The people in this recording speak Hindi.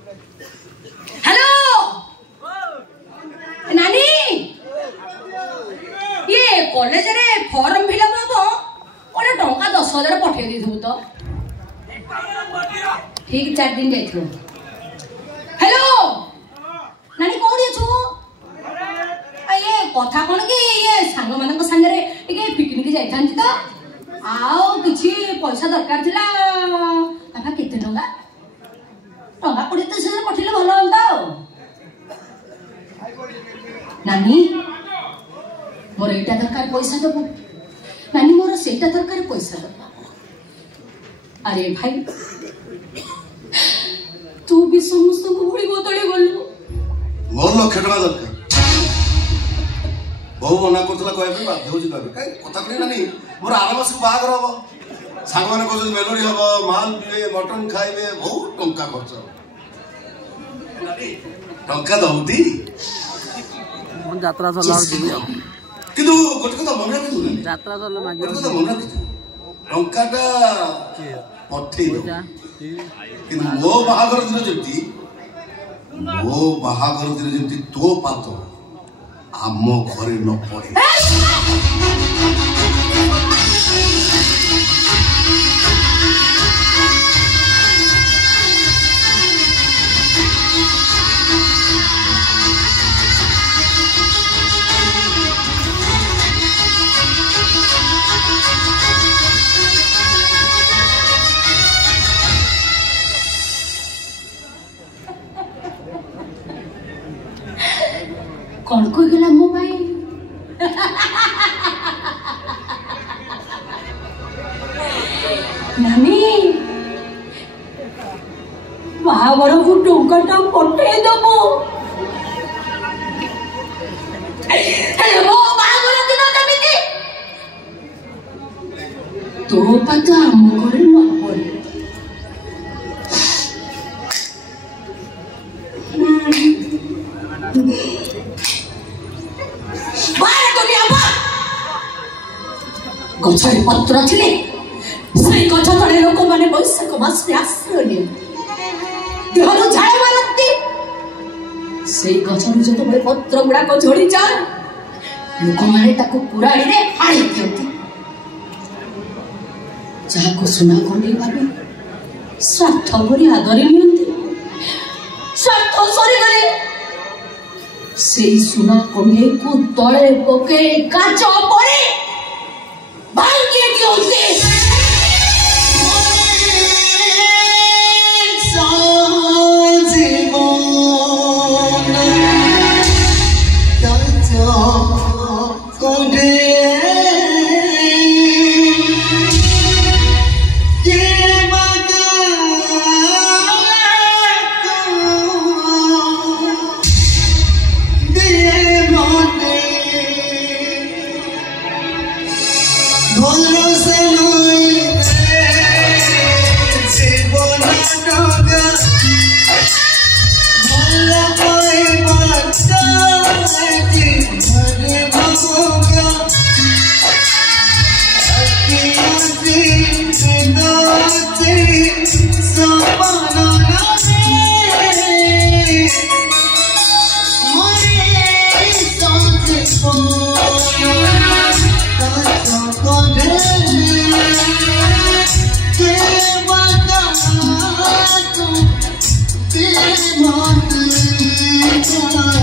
हेलो नानी ये कॉलेज रे फॉर्म फिलअप हबो ओने टंका 10,000 पठे दिथु तो ठीक 4 दिन जाइथु हेलो नानी कोडी छु ये कथा कोन कि ये सांग मानक संगे रे टिके पिकनिक जाइथांती तो आओ किछि पैसा दरकार थिला बाबा केते टंका टंका 20,000 पठिले भलो होंता नानी मोर एटा दरकार पैसा दबो नानी मोर सेटा दरकार पैसा दबो अरे भाई तू भी समस्त को भूली बदली गलु मोर लक्ष्य टका दरकार बहु मना करतला कहबे बाध्य होजी कहबे काई कथा करी नानी मोर आराम से बागर हबो सांग माने को मेलोडी हबो माल पिए मटन खाइबे बहुत टंका खर्च टंका दउती मन यात्रा चला किंतु गोटे कथा मन रखि दु यात्रा चला मागे गोटे कथा मन रखि टंकाटा पठे दो किंतु मो बाहागर दिन जति तो पात आम घरे न पड़े कौन कोई गला मोबाइल नानी बाहागर को टंका पठे दबो हेलो मो बाहागर दिन केमिति तो पात आम घरे न पड़े गछरे पत्र थिले से गछ तले लोक माने बैशाख मास रे आश्रय निये देहरो झाय मारती से गछरु जतो बळे पत्र गुडा को झोडी जाय लोक माने ताको कुराडी रे हाणी दियंती जहा को सुना कोंडी भाबे स्वार्थ भरी आदरी नियंती स्वार्थ सरी गले से सुना कोंडी को तळे पके काच पड़े भांगे दियोसे Come on.